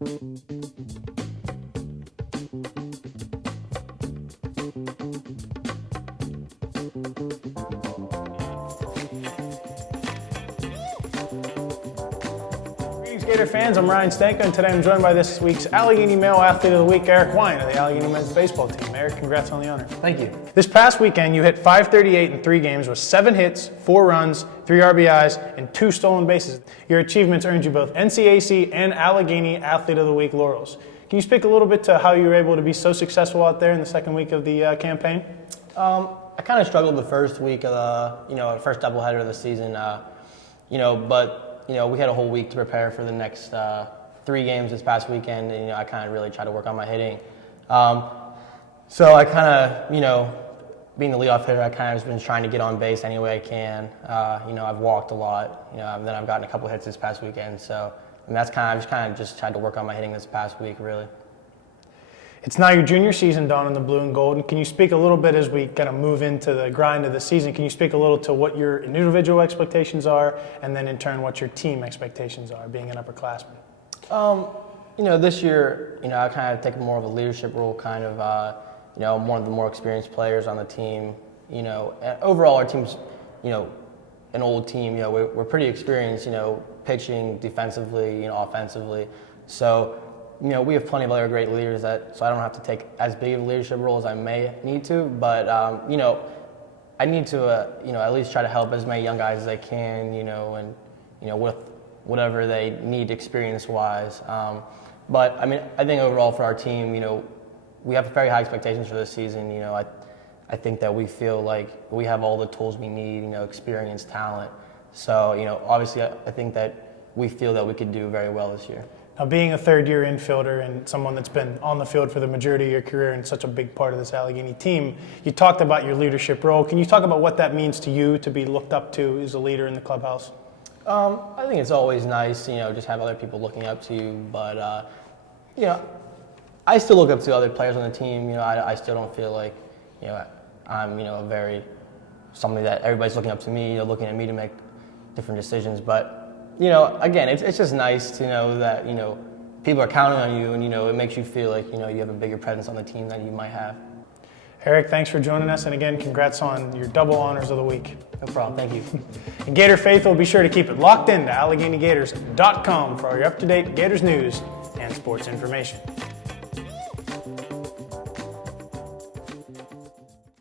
Gator fans, I'm Ryan Stanko, and today I'm joined by this week's Allegheny Male Athlete of the Week, Eric Weyant of the Allegheny men's baseball team. Eric, congrats on the honor. Thank you. This past weekend, you hit .538 in 3 games with 7 hits, 4 runs, 3 RBIs, and 2 stolen bases. Your achievements earned you both NCAC and Allegheny Athlete of the Week laurels. Can you speak a little bit to how you were able to be so successful out there in the second week of the campaign? I kind of struggled the first week of the, first doubleheader of the season, but we had a whole week to prepare for the next 3 games this past weekend, and I kind of really tried to work on my hitting. So I kind of, being the leadoff hitter, I kind of been trying to get on base any way I can. I've walked a lot, then I've gotten a couple hits this past weekend. So that's kind of just tried to work on my hitting this past week, really. It's now your junior season down in the blue and gold. And can you speak a little bit as we kind of move into the grind of the season? Can you speak a little to what your individual expectations are, and then in turn what your team expectations are, being an upperclassman? This year, I kind of take more of a leadership role, kind of, I'm one of the more experienced players on the team. And overall, our team's, an old team. We're pretty experienced, pitching, defensively, offensively. So, we have plenty of other great leaders so I don't have to take as big of a leadership role as I may need to. But, I need to, at least try to help as many young guys as I can, with whatever they need experience-wise. But, I think overall for our team, we have very high expectations for this season. I think that we feel like we have all the tools we need, experience, talent. So, obviously, I think that we feel that we could do very well this year. Now, being a third-year infielder and someone that's been on the field for the majority of your career and such a big part of this Allegheny team, you talked about your leadership role. Can you talk about what that means to you to be looked up to as a leader in the clubhouse? I think it's always nice, just have other people looking up to you. But, I still look up to other players on the team. I still don't feel like, I'm, somebody that everybody's looking up to me, looking at me to make different decisions. But, again, it's just nice to know that, people are counting on you, and, it makes you feel like, you have a bigger presence on the team than you might have. Eric, thanks for joining us, and again, congrats on your double honors of the week. No problem, thank you. And Gator Faithful, be sure to keep it locked in to AlleghenyGators.com for all your up-to-date Gators news and sports information.